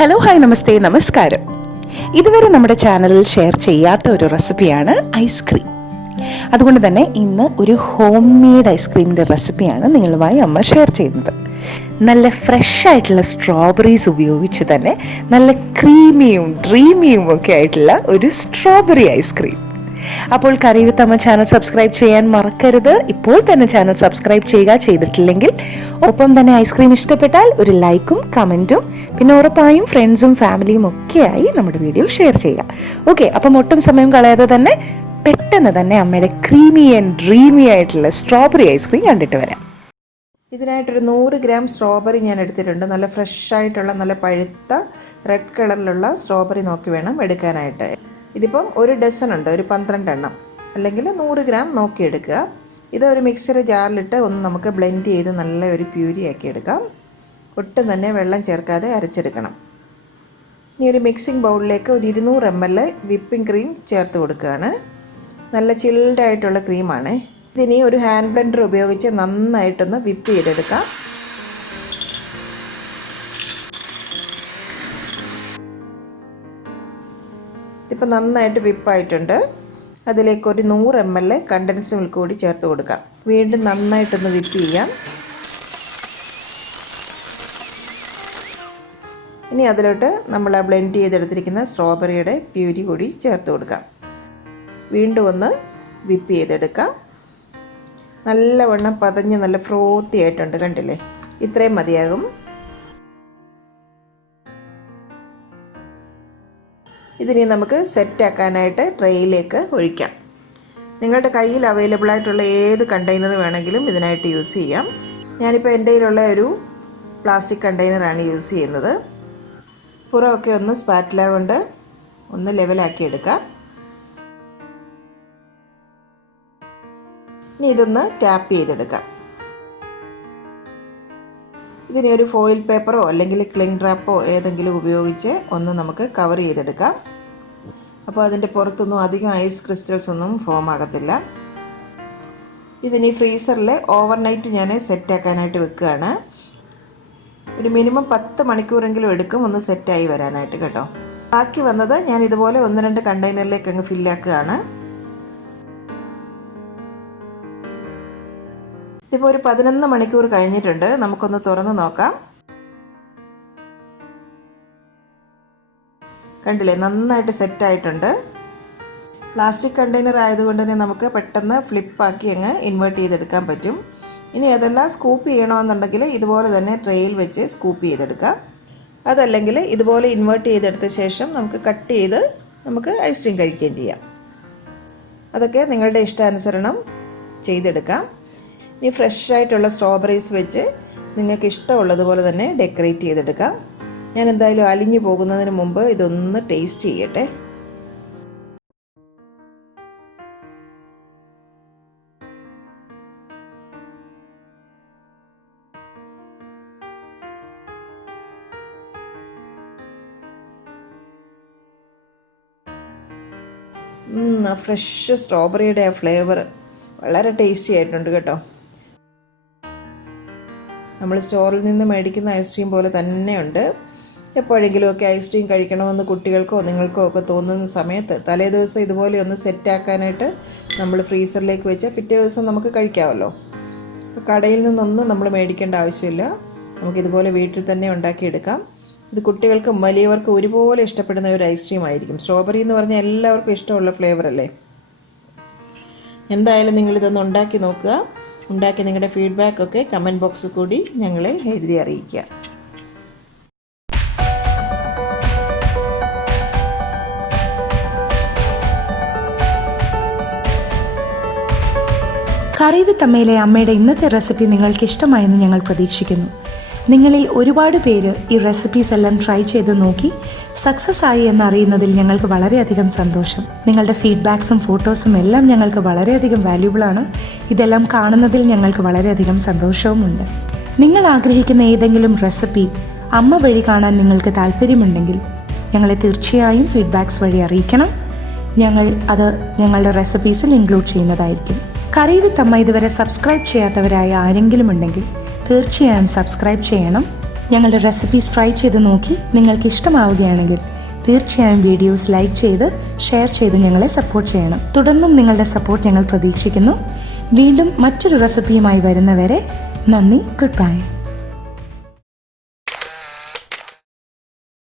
Hello, hi, നമസ്തേ, നമസ്കാരം. ഇതുവരെ നമ്മുടെ ചാനലിൽ ഷെയർ ചെയ്യാത്ത ഒരു റെസിപ്പിയാണ് ഐസ്ക്രീം. അതുകൊണ്ട് തന്നെ ഇന്ന് ഒരു ഹോം മെയ്ഡ് ഐസ്ക്രീമിൻ്റെ റെസിപ്പിയാണ് നിങ്ങളുമായി അമ്മ ഷെയർ ചെയ്യുന്നത്. നല്ല ഫ്രഷ് ആയിട്ടുള്ള സ്ട്രോബെറീസ് ഉപയോഗിച്ച് തന്നെ നല്ല ക്രീമിയും ഡ്രീമിയും ഒക്കെ ആയിട്ടുള്ള ഒരു സ്ട്രോബെറി ഐസ്ക്രീം. അപ്പോൾ കറി വിത്ത് അമ്മ ചാനൽ സബ്സ്ക്രൈബ് ചെയ്യാൻ മറക്കരുത്. ഇപ്പോൾ തന്നെ ചാനൽ സബ്സ്ക്രൈബ് ചെയ്യുക, ചെയ്തിട്ടില്ലെങ്കിൽ. ഒപ്പം തന്നെ ഐസ്ക്രീം ഇഷ്ടപ്പെട്ടാൽ ഒരു ലൈക്കും കമൻറ്റും, പിന്നെ ഉറപ്പായും ഫ്രണ്ട്സും ഫാമിലിയും ഒക്കെയായി നമ്മുടെ വീഡിയോ ഷെയർ ചെയ്യുക. ഓക്കെ, അപ്പം ഒട്ടും സമയം കളയാതെ തന്നെ പെട്ടെന്ന് തന്നെ അമ്മയുടെ ക്രീമി ആൻഡ് ഡ്രീമി ആയിട്ടുള്ള സ്ട്രോബെറി ഐസ്ക്രീം കണ്ടിട്ട് വരാം. ഇതിനായിട്ടൊരു 100 ഗ്രാം സ്ട്രോബെറി ഞാൻ എടുത്തിട്ടുണ്ട്. നല്ല ഫ്രഷ് ആയിട്ടുള്ള നല്ല പഴുത്ത റെഡ് കളറിലുള്ള സ്ട്രോബെറി നോക്കി വേണം എടുക്കാനായിട്ട്. ഇതിപ്പം ഒരു ഡസൻ ഉണ്ട്, ഒരു 12 എണ്ണം, അല്ലെങ്കിൽ 100 ഗ്രാം നോക്കിയെടുക്കുക. ഇതൊരു മിക്സർ ജാറിലിട്ട് ഒന്ന് നമുക്ക് ബ്ലെൻഡ് ചെയ്ത് നല്ല ഒരു പ്യൂരി ആക്കി എടുക്കാം. ഒട്ടും തന്നെ വെള്ളം ചേർക്കാതെ അരച്ചെടുക്കണം. ഇനി ഒരു മിക്സിംഗ് ബൗളിലേക്ക് ഒരു 200 ml വിപ്പിംഗ് ക്രീം ചേർത്ത് കൊടുക്കുകയാണ്. നല്ല ചിൽഡ് ആയിട്ടുള്ള ക്രീമാണ്. ഇതിനി ഒരു ഹാൻഡ് ബ്ലെൻഡർ ഉപയോഗിച്ച് നന്നായിട്ടൊന്ന് വിപ്പ് ചെയ്തെടുക്കാം. ഇതിപ്പോൾ നന്നായിട്ട് വിപ്പായിട്ടുണ്ട്. അതിലേക്ക് ഒരു 100 ml കണ്ടൻസ്ഡ് മിൽക്ക് കൂടി ചേർത്ത് കൊടുക്കാം. വീണ്ടും നന്നായിട്ടൊന്ന് വിപ്പ് ചെയ്യാം. ഇനി അതിലോട്ട് നമ്മൾ ബ്ലെൻഡ് ചെയ്തെടുത്തിരിക്കുന്ന സ്ട്രോബെറിയുടെ പ്യൂരി കൂടി ചേർത്ത് കൊടുക്കാം. വീണ്ടും ഒന്ന് വിപ്പ് ചെയ്തെടുക്കാം. നല്ലവണ്ണം പതഞ്ഞ് നല്ല ഫ്രോത്തി ആയിട്ടുണ്ട്, കണ്ടില്ലേ? ഇത്രയും മതിയാകും. ഇതിനി നമുക്ക് സെറ്റാക്കാനായിട്ട് ട്രേയിലേക്ക് ഒഴിക്കാം. നിങ്ങളുടെ കയ്യിൽ അവൈലബിൾ ആയിട്ടുള്ള ഏത് കണ്ടെയ്നർ വേണമെങ്കിലും ഇതിനായിട്ട് യൂസ് ചെയ്യാം. ഞാനിപ്പോൾ എൻ്റെ കയ്യിലുള്ള ഒരു പ്ലാസ്റ്റിക് കണ്ടെയ്നറാണ് യൂസ് ചെയ്യുന്നത്. പുറമൊക്കെ ഒന്ന് സ്പാറ്റില കൊണ്ട് ഒന്ന് ലെവലാക്കി എടുക്കാം. ഇനി ഇതൊന്ന് ടാപ്പ് ചെയ്തെടുക്കാം. ഇതിനെ ഒരു ഫോയിൽ പേപ്പറോ അല്ലെങ്കിൽ ക്ലിംഗ് റാപ്പോ ഏതെങ്കിലും ഉപയോഗിച്ച് ഒന്ന് നമുക്ക് കവർ ചെയ്തെടുക്കാം. അപ്പോൾ അതിൻ്റെ പുറത്തൊന്നും അധികം ഐസ് ക്രിസ്റ്റൽസ് ഒന്നും ഫോം ആകത്തില്ല. ഇതിനി ഫ്രീസറിൽ ഓവർനൈറ്റ് ഞാൻ സെറ്റാക്കാനായിട്ട് വെക്കുകയാണ്. ഒരു മിനിമം 10 മണിക്കൂറെങ്കിലും എടുക്കും ഒന്ന് സെറ്റായി വരാനായിട്ട് കേട്ടോ. ബാക്കി വന്നത് ഞാൻ ഇതുപോലെ 1-2 കണ്ടെയ്നറിലേക്ക് അങ്ങ് ഫില്ലാക്കുകയാണ്. ഇപ്പോൾ ഒരു 11 മണിക്കൂർ കഴിഞ്ഞിട്ടുണ്ട്. നമുക്കൊന്ന് തുറന്ന് നോക്കാം. കണ്ടില്ലേ, നന്നായിട്ട് സെറ്റായിട്ടുണ്ട്. പ്ലാസ്റ്റിക് കണ്ടെയ്നർ ആയതുകൊണ്ട് തന്നെ നമുക്ക് പെട്ടെന്ന് ഫ്ലിപ്പാക്കി അങ്ങ് ഇൻവേർട്ട് ചെയ്തെടുക്കാൻ പറ്റും. ഇനി അതെല്ലാം സ്കൂപ്പ് ചെയ്യണമെന്നുണ്ടെങ്കിൽ ഇതുപോലെ തന്നെ ട്രേയിൽ വെച്ച് സ്കൂപ്പ് ചെയ്തെടുക്കാം. അതല്ലെങ്കിൽ ഇതുപോലെ ഇൻവേർട്ട് ചെയ്തെടുത്ത ശേഷം നമുക്ക് കട്ട് ചെയ്ത് നമുക്ക് ഐസ്ക്രീം കഴിക്കുകയും ചെയ്യാം. അതൊക്കെ നിങ്ങളുടെ ഇഷ്ടാനുസരണം ചെയ്തെടുക്കാം. ഇനി ഫ്രഷ് ആയിട്ടുള്ള സ്ട്രോബെറീസ് വെച്ച് നിങ്ങൾക്ക് ഇഷ്ടമുള്ളതുപോലെ തന്നെ ഡെക്കറേറ്റ് ചെയ്തെടുക്കാം. ഞാൻ എന്തായാലും അലിഞ്ഞു പോകുന്നതിന് മുമ്പ് ഇതൊന്ന് ടേസ്റ്റ് ചെയ്യട്ടെ. ഫ്രഷ് സ്ട്രോബെറിയുടെ ആ ഫ്ലേവർ വളരെ ടേസ്റ്റി ആയിട്ടുണ്ട് കേട്ടോ. നമ്മൾ സ്റ്റോറിൽ നിന്ന് മേടിക്കുന്ന ഐസ്ക്രീം പോലെ തന്നെയുണ്ട്. എപ്പോഴെങ്കിലുമൊക്കെ ഐസ്ക്രീം കഴിക്കണമെന്ന് കുട്ടികൾക്കോ നിങ്ങൾക്കോ ഒക്കെ തോന്നുന്ന സമയത്ത് തലേ ദിവസം ഇതുപോലെ ഒന്ന് സെറ്റാക്കാനായിട്ട് നമ്മൾ ഫ്രീസറിലേക്ക് വെച്ചാൽ പിറ്റേ ദിവസം നമുക്ക് കഴിക്കാമല്ലോ. അപ്പോൾ കടയിൽ നിന്നൊന്നും നമ്മൾ മേടിക്കേണ്ട ആവശ്യമില്ല. നമുക്കിതുപോലെ വീട്ടിൽ തന്നെ ഉണ്ടാക്കിയെടുക്കാം. ഇത് കുട്ടികൾക്കും വലിയവർക്കും ഒരുപോലെ ഇഷ്ടപ്പെടുന്ന ഒരു ഐസ്ക്രീം ആയിരിക്കും. സ്ട്രോബെറി എന്ന് പറഞ്ഞാൽ എല്ലാവർക്കും ഇഷ്ടമുള്ള ഫ്ലേവർ അല്ലേ. എന്തായാലും നിങ്ങളിതൊന്ന് ഉണ്ടാക്കി നോക്കുക. ഉണ്ടാക്കി നിങ്ങളുടെ ഫീഡ്ബാക്കൊക്കെ കമൻറ്റ് ബോക്സിൽ കൂടി ഞങ്ങളെ എഴുതി അറിയിക്കുക. കറി വിത്ത് അമ്മയിലെ അമ്മയുടെ ഇന്നത്തെ റെസിപ്പി നിങ്ങൾക്ക് ഇഷ്ടമായെന്ന് ഞങ്ങൾ പ്രതീക്ഷിക്കുന്നു. നിങ്ങളിൽ ഒരുപാട് പേര് ഈ റെസിപ്പീസ് എല്ലാം ട്രൈ ചെയ്ത് നോക്കി സക്സസ് ആയി എന്നറിയുന്നതിൽ ഞങ്ങൾക്ക് വളരെയധികം സന്തോഷം. നിങ്ങളുടെ ഫീഡ്ബാക്സും ഫോട്ടോസും എല്ലാം ഞങ്ങൾക്ക് വളരെയധികം വാല്യൂബിളാണ്. ഇതെല്ലാം കാണുന്നതിൽ ഞങ്ങൾക്ക് വളരെയധികം സന്തോഷവുമുണ്ട്. നിങ്ങൾ ആഗ്രഹിക്കുന്ന ഏതെങ്കിലും റെസിപ്പി അമ്മ വഴി കാണാൻ നിങ്ങൾക്ക് താല്പര്യമുണ്ടെങ്കിൽ ഞങ്ങളെ തീർച്ചയായും ഫീഡ്ബാക്സ് വഴി അറിയിക്കണം. ഞങ്ങൾ അത് ഞങ്ങളുടെ റെസിപ്പീസിൽ ഇൻക്ലൂഡ് ചെയ്യുന്നതായിരിക്കും. കറി വിത്ത് അമ്മ ഇതുവരെ സബ്സ്ക്രൈബ് ചെയ്യാത്തവരായ ആരെങ്കിലും ഉണ്ടെങ്കിൽ തീർച്ചയായും സബ്സ്ക്രൈബ് ചെയ്യണം. ഞങ്ങളുടെ റെസിപ്പീസ് ട്രൈ ചെയ്ത് നോക്കി നിങ്ങൾക്ക് ഇഷ്ടമാവുകയാണെങ്കിൽ തീർച്ചയായും വീഡിയോസ് ലൈക്ക് ചെയ്ത് ഷെയർ ചെയ്ത് ഞങ്ങളെ സപ്പോർട്ട് ചെയ്യണം. തുടർന്നും നിങ്ങളുടെ സപ്പോർട്ട് ഞങ്ങൾ പ്രതീക്ഷിക്കുന്നു. വീണ്ടും മറ്റൊരു റെസിപ്പിയുമായി വരുന്നവരെ നന്ദി. Good bye.